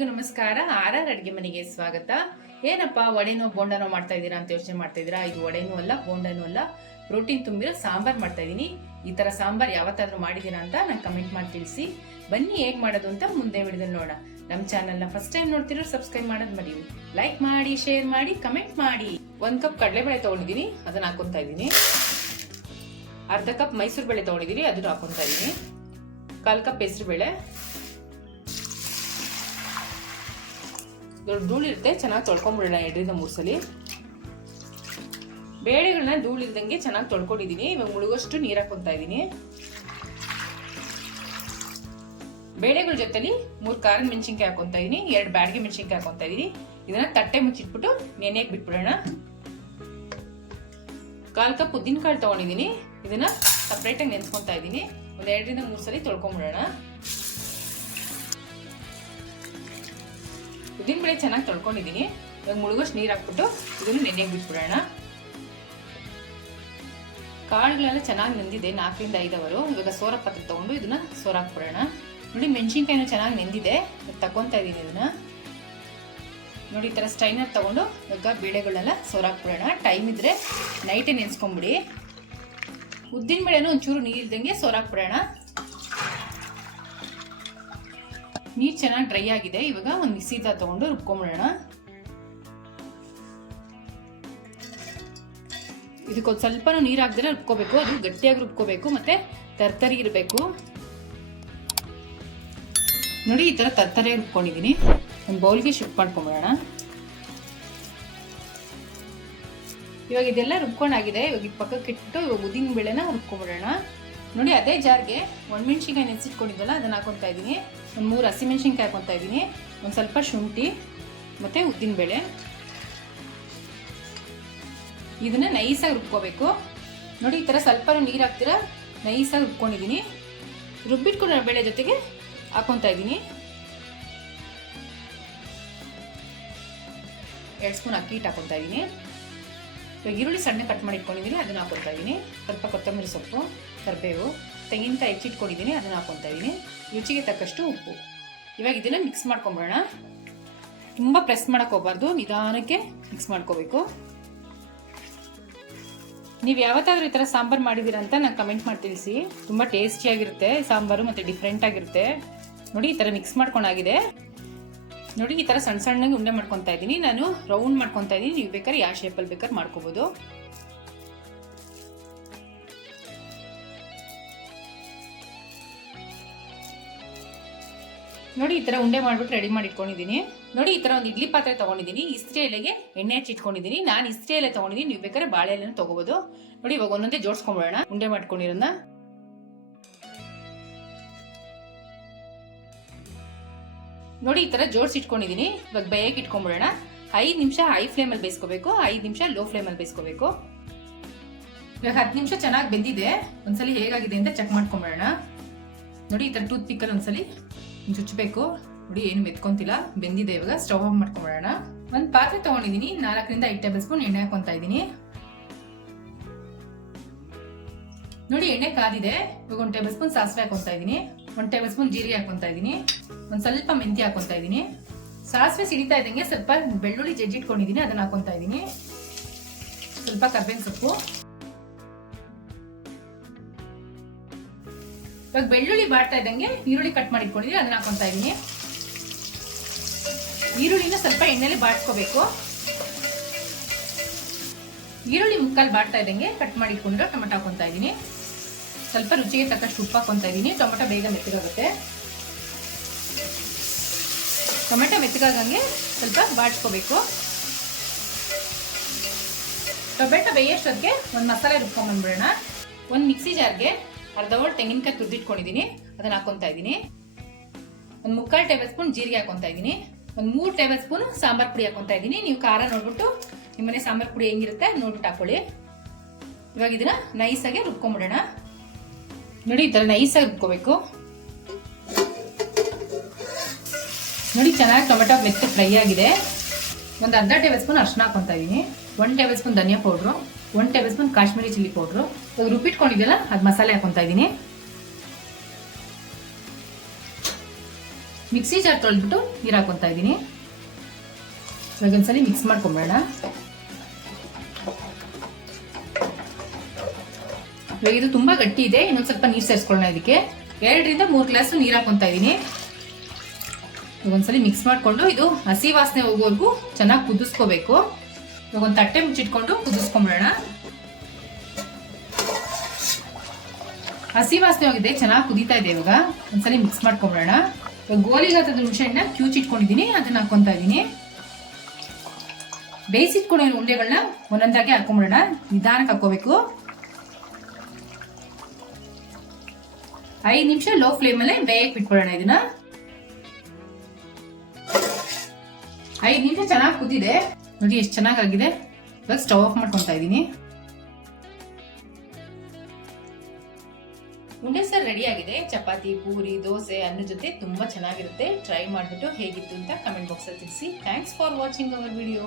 ಎಲ್ರಿಗೂ ನಮಸ್ಕಾರ. ಆರ್ ಅಡುಗೆ ಮನೆಗೆ ಸ್ವಾಗತ. ಏನಪ್ಪ ವಡೆನೋ ಬೋಂಡನೋ ಮಾಡ್ತಾ ಇದ್ದೀರಾ ಅಂತ ಯೋಚನೆ ಮಾಡ್ತಾ ಇದ್ದೀರಾ? ಇದು ವಡೆನೂ ಅಲ್ಲ, ಬೋಂಡನೂ ಅಲ್ಲ, ಪ್ರೋಟೀನ್ ತುಂಬಿರೋ ಸಾಂಬಾರ್ ಮಾಡ್ತಾ ಇದ್ದೀನಿ. ಈ ತರ ಸಾಂಬಾರ್ ಯಾವತ್ತಾದ್ರೂ ಮಾಡಿದೀರಾ ಅಂತ ನಂಗೆ ಕಮೆಂಟ್ ಮಾಡಿ ತಿಳಿಸಿ. ಬನ್ನಿ ಹೇಗ್ ಮಾಡೋದು ಅಂತ ಮುಂದೆ ವಿಡಿಯೋದಲ್ಲಿ ನೋಡೋಣ. ನಮ್ಮ ಚಾನಲ್ನ ಫಸ್ಟ್ ಟೈಮ್ ನೋಡ್ತಿರೋ ಸಬ್ಸ್ಕ್ರೈಬ್ ಮಾಡೋದು ಮರಿರಿ. ಲೈಕ್ ಮಾಡಿ, ಶೇರ್ ಮಾಡಿ, ಕಮೆಂಟ್ ಮಾಡಿ. 1 ಕಪ್ ಕಡಲೆಬೇಳೆ ತಗೊಂಡಿದ್ದೀನಿ, ಅದನ್ನ ಹಾಕೊಂತಾ ಇದ್ದೀನಿ. ಅರ್ಧ ಕಪ್ ಮೈಸೂರು ಬೇಳೆ ತಗೊಂಡಿದ್ದೀನಿ, ಅದನ್ನ ಹಾಕೊಂತಾ ಇದ್ದೀನಿ. 1/4 ಕಪ್ ಹೆಸರು ಬೇಳೆ. ದೊಡ್ಡ ಧೂಳಿರುತ್ತೆ, ಚೆನ್ನಾಗಿ ತೊಳ್ಕೊಂಡ್ಬಿಡೋಣ 2-3 ಸಲ. ಬೇಳೆಗಳನ್ನ ಧೂಳಿಲ್ದಂಗೆ ಚೆನ್ನಾಗಿ ತೊಳ್ಕೊಂಡಿದ್ದೀನಿ. ಇವಾಗ ಮುಳುಗೋಷ್ಟು ನೀರು ಹಾಕೊಂತಾ ಇದ್ದೀನಿ. ಬೇಳೆಗಳ ಜೊತೆಲಿ 3 ಖಾರದ ಮೆಣಸಿನ್ಕಾಯಿ ಹಾಕೊಂತಾ ಇದ್ದೀನಿ, 2 ಬ್ಯಾಡಗಿ ಮೆಣಸಿನ್ಕಾಯಿ ಹಾಕೊಂತಾ ಇದ್ದೀನಿ. ಇದನ್ನ ತಟ್ಟೆ ಮುಚ್ಚಿಟ್ಬಿಟ್ಟು ನೆನೆಯಕ್ಕೆ ಬಿಟ್ಬಿಡೋಣ. 1/4 ಕಪ್ ಉದ್ದಿನಕಾಳು ತಗೊಂಡಿದ್ದೀನಿ, ಇದನ್ನ ಸಪ್ರೇಟಾಗಿ ನೆನೆಸ್ಕೊಂತಾ ಇದ್ದೀನಿ. ಒಂದು 2-3 ಸಲ ತೊಳ್ಕೊಂಡ್ಬಿಡೋಣ. ಉದ್ದಿನಬೇಳೆ ಚೆನ್ನಾಗಿ ತೊಳ್ಕೊಂಡಿದ್ದೀನಿ. ಇವಾಗ ಮುಳುಗೋಷ್ಟು ನೀರು ಹಾಕ್ಬಿಟ್ಟು ಇದನ್ನು ನೆನೆಗೆ ಬಿಟ್ಬಿಡೋಣ. ಕಾಳುಗಳೆಲ್ಲ ಚೆನ್ನಾಗಿ ನೆಂದಿದೆ, 4-5 ಅವರು. ಇವಾಗ ಸೋರ ಪಾತ್ರೆ ತಗೊಂಡು ಇದನ್ನ ಸೋರ ಹಾಕ್ಬಿಡೋಣ. ನೋಡಿ, ಮೆಣಸಿನ್ಕಾಯಿನೂ ಚೆನ್ನಾಗಿ ನೆಂದಿದೆ, ತಗೊಂತಾ ಇದ್ದೀನಿ. ಇದನ್ನ ನೋಡಿ, ಈ ಥರ ಸ್ಟೈನರ್ ತಗೊಂಡು ಇವಾಗ ಬೇಳೆಗಳೆಲ್ಲ ಸೋರ ಹಾಕ್ಬಿಡೋಣ. ಟೈಮ್ ಇದ್ರೆ ನೈಟೇ ನೆನೆಸ್ಕೊಂಬಿಡಿ. ಉದ್ದಿನಬೇಳೆನೂ ಒಂಚೂರು ನೀರಿಲ್ದಂಗೆ ಸೋರ ಹಾಕ್ಬಿಡೋಣ. ನೀರು ಚೆನ್ನಾಗಿ ಡ್ರೈ ಆಗಿದೆ. ಇವಾಗ ಒಂದು ಮಿಕ್ಸಿ ಜಾರ್ ತಗೊಂಡು ರುಬ್ಕೊಂಡ್ಬಿಡೋಣ. ಇದಕ್ಕೊಂದು ಸ್ವಲ್ಪ ನೀರು ಹಾಕ್ದ್ರೆ ರುಬ್ಕೋಬೇಕು. ಅದು ಗಟ್ಟಿಯಾಗಿ ರುಬ್ಕೋಬೇಕು, ಮತ್ತೆ ತರ್ತರಿ ಇರಬೇಕು. ನೋಡಿ, ಈ ತರ ತರ್ತರಿ ರುಬ್ಕೊಂಡಿದ್ದೀನಿ. ಒಂದು ಬೌಲ್ಗೆ ಶಿಫ್ಟ್ ಮಾಡ್ಕೊಂಡ್ಬಿಡೋಣ. ಇವಾಗ ಇದೆಲ್ಲ ರುಬ್ಕೊಂಡಾಗಿದೆ. ಇವಾಗ ಇದು ಪಕ್ಕಕ್ಕೆ ಇಟ್ಬಿಟ್ಟು ಇವಾಗ ಉದ್ದಿನ ಬೇಳೆನ ರುಬ್ಕೊಂಡ್ಬಿಡೋಣ. ನೋಡಿ, ಅದೇ ಜಾರ್ಗೆ ಒಣಮೆಣ್ಸಿನ್ಕಾಯಿ ನೆನೆಸಿಟ್ಕೊಂಡಿದ್ದಲ್ಲ, ಅದನ್ನ ಹಾಕೊತಾ ಇದ್ದೀನಿ. ಒಂದು 3 ಹಸಿಮೆಣ್ಸಿನ್ಕಾಯಿ ಹಾಕೊತಾ ಇದ್ದೀನಿ. ಒಂದು ಸ್ವಲ್ಪ ಶುಂಠಿ ಮತ್ತು ಉದ್ದಿನಬೇಳೆ. ಇದನ್ನ ನೈಸಾಗಿ ರುಬ್ಕೋಬೇಕು. ನೋಡಿ, ಈ ಥರ ಸ್ವಲ್ಪ ನೀರು ಹಾಕ್ತೀರಾ, ನೈಸಾಗಿ ರುಬ್ಕೊಂಡಿದ್ದೀನಿ. ರುಬ್ಬಿಟ್ಕೊಂಡು ಬೇಳೆ ಜೊತೆಗೆ ಹಾಕೊತಾ ಇದ್ದೀನಿ. 2 ಸ್ಪೂನ್ ಅಕ್ಕಿ ಹಿಟ್ಟು ಹಾಕೊತಾ ಇದ್ದೀನಿ. ಇವಾಗ ಈರುಳ್ಳಿ ಸಣ್ಣ ಕಟ್ ಮಾಡಿ ಇಟ್ಕೊಂಡಿದ್ದೀನಿ, ಅದನ್ನ ಹಾಕೊತಾ ಇದ್ದೀನಿ. ಸ್ವಲ್ಪ ಕೊತ್ತಂಬರಿ ಸೊಪ್ಪು, ಕರಿಬೇವು, ತೆಂಗಿನಕಾಯಿ ಹೆಚ್ಚಿಟ್ಕೊಂಡಿದ್ದೀನಿ, ಅದನ್ನ ಹಾಕೊತಾ ಇದ್ದೀನಿ. ರುಚಿಗೆ ತಕ್ಕಷ್ಟು ಉಪ್ಪು. ಇವಾಗ ಇದನ್ನ ಮಿಕ್ಸ್ ಮಾಡ್ಕೊಂಬಿಡೋಣ. ತುಂಬ ಪ್ರೆಸ್ ಮಾಡಕ್ಕೆ ಹೋಗ್ಬಾರ್ದು, ನಿಧಾನಕ್ಕೆ ಮಿಕ್ಸ್ ಮಾಡ್ಕೋಬೇಕು. ನೀವು ಯಾವತ್ತಾದ್ರೂ ಈ ಥರ ಸಾಂಬಾರು ಮಾಡಿದ್ದೀರಾ ಅಂತ ನಂಗೆ ಕಮೆಂಟ್ ಮಾಡಿ ತಿಳಿಸಿ. ತುಂಬ ಟೇಸ್ಟಿಯಾಗಿರುತ್ತೆ ಸಾಂಬಾರು, ಮತ್ತು ಡಿಫ್ರೆಂಟ್ ಆಗಿರುತ್ತೆ. ನೋಡಿ, ಈ ಥರ ಮಿಕ್ಸ್ ಮಾಡ್ಕೊಂಡಾಗಿದೆ. ನೋಡಿ, ಈ ಥರ ಸಣ್ಣ ಸಣ್ಣಗೆ ಉಂಡೆ ಮಾಡ್ಕೊತಾ ಇದ್ದೀನಿ. ನಾನು ರೌಂಡ್ ಮಾಡ್ಕೊತಾ ಇದ್ದೀನಿ. ನೀವು ಬೇಕಾದ್ರೆ ಯಾವ ಶೇಪಲ್ಲಿ ಬೇಕಾದ್ರೆ ಮಾಡ್ಕೋಬೋದು. ನೋಡಿ, ಈ ಥರ ಉಂಡೆ ಮಾಡ್ಬಿಟ್ಟು ರೆಡಿ ಮಾಡಿ ಇಟ್ಕೊಂಡಿದ್ದೀನಿ. ನೋಡಿ, ಈ ಥರ ಒಂದು ಇಡ್ಲಿ ಪಾತ್ರೆ ತೊಗೊಂಡಿದ್ದೀನಿ. ಇಸ್ತ್ರಿ ಎಲೆಗೆ ಎಣ್ಣೆ ಹಚ್ಚಿಟ್ಕೊಂಡಿದ್ದೀನಿ. ನಾನು ಇಸ್ತ್ರಿ ಎಲೆ ತೊಗೊಂಡಿದ್ದೀನಿ, ನೀವು ಬೇಕಾದ್ರೆ ಬಾಳೆ ಎಲೆನೂ ತೊಗೋಬೋದು. ನೋಡಿ, ಇವಾಗ ಒಂದೊಂದೇ ಜೋಡಿಸ್ಕೊಂಡ್ಬಿಡೋಣ. ಉಂಡೆ ಮಾಡ್ಕೊಂಡಿರೋದನ್ನ ನೋಡಿ, ಈ ಥರ ಜೋಡಿಸಿ ಇಟ್ಕೊಂಡಿದ್ದೀನಿ. ಇವಾಗ ಬೇಯಕ್ಕೆ ಇಟ್ಕೊಂಡ್ಬಿಡೋಣ. 5 ನಿಮಿಷ ಹೈ ಫ್ಲೇಮಲ್ಲಿ ಬೇಯಿಸ್ಕೋಬೇಕು, 5 ನಿಮಿಷ ಲೋ ಫ್ಲೇಮಲ್ಲಿ ಬೇಯಿಸ್ಕೋಬೇಕು. ಇವಾಗ 10 ನಿಮಿಷ ಚೆನ್ನಾಗಿ ಬೆಂದಿದೆ. ಒಂದ್ಸಲಿ ಹೇಗಾಗಿದೆ ಅಂತ ಚೆಕ್ ಮಾಡ್ಕೊಂಡ್ಬಿಡೋಣ. ನೋಡಿ, ಈ ಥರ ಟೂತ್ ಪಿಕ್ಕಲ್ಲಿ ಒಂದ್ಸಲಿ ಚುಚ್ಚಬೇಕು. ನೋಡಿ, ಏನು ಮೆತ್ಕೊಂತಿಲ್ಲ, ಬೆಂದಿದೆ. ಇವಾಗ ಸ್ಟವ್ ಆಫ್ ಮಾಡ್ಕೊಂಡ್ಬಿಡೋಣ. ಒಂದು ಪಾತ್ರೆ ತಗೊಂಡಿದ್ದೀನಿ, 4-5 ಟೇಬಲ್ ಸ್ಪೂನ್ ಎಣ್ಣೆ ಹಾಕೊತಾ ಇದ್ದೀನಿ. ನೋಡಿ, ಎಣ್ಣೆ ಕಾದಿದೆ. ಇವಾಗ 1 ಟೇಬಲ್ ಸ್ಪೂನ್ ಸಾಸಿವೆ ಹಾಕೊತಾ ಇದ್ದೀನಿ, 1 ಟೇಬಲ್ ಸ್ಪೂನ್ ಜೀರಿಗೆ ಹಾಕೊತಾ ಇದ್ದೀನಿ, ಒಂದು ಸ್ವಲ್ಪ ಮೆಂತ್ಯ ಹಾಕೊತಾ ಇದ್ದೀನಿ. ಸಾಸಿವೆ ಸಿಡಿತಾ ಇದ್ದಂಗೆ ಸ್ವಲ್ಪ ಬೆಳ್ಳುಳ್ಳಿ ಜಜ್ಜಿಟ್ಕೊಂಡಿದ್ದೀನಿ, ಅದನ್ನ ಹಾಕೊತಾ ಇದ್ದೀನಿ. ಸ್ವಲ್ಪ ಕರ್ಬೇವಿನ ಸೊಪ್ಪು. ಇವಾಗ ಬೆಳ್ಳುಳ್ಳಿ ಬಾಡ್ತಾ ಇದ್ದಂಗೆ ಈರುಳ್ಳಿ ಕಟ್ ಮಾಡಿ ಇಟ್ಕೊಂಡಿದ್ದೀನಿ, ಅದನ್ನ ಹಾಕೊತಾ ಇದ್ದೀನಿ. ಈರುಳ್ಳಿನ ಸ್ವಲ್ಪ ಎಣ್ಣೆಲಿ ಬಾಡ್ಸ್ಕೋಬೇಕು. ಈರುಳ್ಳಿ ಮುಕ್ಕಾಲು ಬಾಡ್ತಾ ಇದ್ದಂಗೆ ಕಟ್ ಮಾಡಿ ಇಟ್ಕೊಂಡಿರೋ ಟೊಮೆಟೊ ಹಾಕೊತಾ ಇದ್ದೀನಿ. ಸ್ವಲ್ಪ ರುಚಿಗೆ ತಕ್ಕಷ್ಟು ಉಪ್ಪು ಹಾಕೊತಾ ಇದ್ದೀನಿ. ಟೊಮೆಟೊ ಬೇಗ ಮೆತ್ತಗಾಗುತ್ತೆ. ಟೊಮೆಟೊ ಮೆತ್ತಗಾಗಂಗೆ ಸ್ವಲ್ಪ ಬಾಡ್ಸ್ಕೋಬೇಕು. ಟೊಮೆಟೊ ಬೇಯೋಷ್ಟೊತ್ತಿಗೆ ಒಂದು ಮಸಾಲೆ ರುಬ್ಕೊಂಡ್ಬಂದ್ಬಿಡೋಣ. ಒಂದು ಮಿಕ್ಸಿ ಜಾರ್ಗೆ ಅರ್ಧ ಓಟ್ ತೆಂಗಿನಕಾಯಿ ತುರಿದಿಟ್ಕೊಂಡಿದ್ದೀನಿ, ಅದನ್ನ ಹಾಕೊತಾ ಇದ್ದೀನಿ. ಒಂದು 3/4 ಟೇಬಲ್ ಸ್ಪೂನ್ ಜೀರಿಗೆ ಹಾಕೊತಾ ಇದ್ದೀನಿ. ಒಂದು 3 ಟೇಬಲ್ ಸ್ಪೂನ್ ಸಾಂಬಾರ್ ಪುಡಿ ಹಾಕೊತಾ ಇದ್ದೀನಿ. ನೀವು ಖಾರ ನೋಡ್ಬಿಟ್ಟು ನಿಮ್ಮನೆ ಸಾಂಬಾರ್ ಪುಡಿ ಹೆಂಗಿರುತ್ತೆ ನೋಡ್ಬಿಟ್ಟು ಹಾಕೊಳ್ಳಿ. ಇವಾಗ ಇದನ್ನ ನೈಸಾಗಿ ರುಬ್ಕೊಂಡ್ಬಿಡೋಣ. ನೋಡಿ, ಈ ಥರ ನೈಸಾಗಿ ರುಬ್ಕೋಬೇಕು. ನೋಡಿ, ಚೆನ್ನಾಗಿ ಟೊಮೆಟೊ ಮೆತ್ತ ಫ್ರೈ ಆಗಿದೆ. ಒಂದು ಅರ್ಧ ಟೇಬಲ್ ಸ್ಪೂನ್ ಅರಿಶಿನ ಹಾಕೊತಾ ಇದ್ದೀನಿ, 1 ಟೇಬಲ್ ಸ್ಪೂನ್ ಧನಿಯಾ powder, 1 table spoon Kashmiri chilli powder. ಇವಾಗ ರುಬ್ಬಿಟ್ಕೊಂಡಿದ್ದೆಲ್ಲ ಅದು ಮಸಾಲೆ ಹಾಕೊತಾ ಇದ್ದೀನಿ. ಮಿಕ್ಸಿ ಜಾರ್ ತೊಳೆದ್ಬಿಟ್ಟು ನೀರು ಹಾಕೊತಾ ಇದ್ದೀನಿ. ಇವಾಗ ಒಂದ್ಸಲಿ ಮಿಕ್ಸ್ ಮಾಡ್ಕೊಂಬೇಡ. ಇವಾಗ ಇದು ತುಂಬಾ ಗಟ್ಟಿ ಇದೆ, ಇನ್ನೊಂದು ಸ್ವಲ್ಪ ನೀರು ಸೇರಿಸ್ಕೊಳ್ಳೋಣ. ಇದಕ್ಕೆ 2 ರಿಂದ 3 ಗ್ಲಾಸ್ ನೀರು ಹಾಕೊತಾ ಇದ್ದೀನಿ. ಒಂದ್ಸಲಿ ಮಿಕ್ಸ್ ಮಾಡ್ಕೊಂಡು ಇದು ಹಸಿ ವಾಸನೆ ಹೋಗೋವರೆಗೂ ಚೆನ್ನಾಗಿ ಕುದಿಸ್ಕೋಬೇಕು. ಇವಾಗ ಒಂದು ತಟ್ಟೆ ಮುಚ್ಚಿಟ್ಕೊಂಡು ಕುದಿಸ್ಕೊಂಬಿಡೋಣ. ಹಸಿ ವಾಸನೆ ಹೋಗಿದೆ, ಚೆನ್ನಾಗಿ ಕುದೀತಾ ಇದೆ. ಇವಾಗ ಒಂದ್ಸಲಿ ಮಿಕ್ಸ್ ಮಾಡ್ಕೊಂಬಿಡೋಣ. ಇವಾಗ ಗೋಲಿಗಾತದ ಹುಣಸೆಹಣ್ಣ ಕ್ಯೂಚಿಟ್ಕೊಂಡಿದ್ದೀನಿ, ಅದನ್ನ ಹಾಕೊತಾ ಇದ್ದೀನಿ. ಬೇಯಿಸಿಟ್ಕೊಂಡಿರೋ ಉಂಡೆಗಳನ್ನ ಒಂದೊಂದಾಗಿ ಹಾಕೊಂಬಿಡೋಣ. ನಿಧಾನಕ್ಕೆ ಹಾಕೋಬೇಕು. 5 ನಿಮಿಷ ಲೋ ಫ್ಲೇಮಲ್ಲೇ ಬೇಯಕ್ಕೆ ಬಿಟ್ಕೊಳ್ಳೋಣ. ಇದನ್ನ 5 ನಿಮಿಷ ಚೆನ್ನಾಗಿ ಕುದಿದೆ ನೋಡಿ, ಎಷ್ಟು ಚೆನ್ನಾಗಾಗಿದೆ. ಇವಾಗ ಸ್ಟವ್ ಆಫ್ ಮಾಡ್ಕೊತಾ ಇದ್ದೀನಿ. ಉಂಡೆ ಸಾರು ರೆಡಿ ಆಗಿದೆ. ಚಪಾತಿ, ಪೂರಿ, ದೋಸೆ, ಅನ್ನ ಜೊತೆ ತುಂಬಾ ಚೆನ್ನಾಗಿರುತ್ತೆ. ಟ್ರೈ ಮಾಡಿಬಿಟ್ಟು ಹೇಗಿತ್ತು ಅಂತ ಕಮೆಂಟ್ ಬಾಕ್ಸ್ ಅಲ್ಲಿ ತಿಳಿಸಿ. Thanks for watching our video.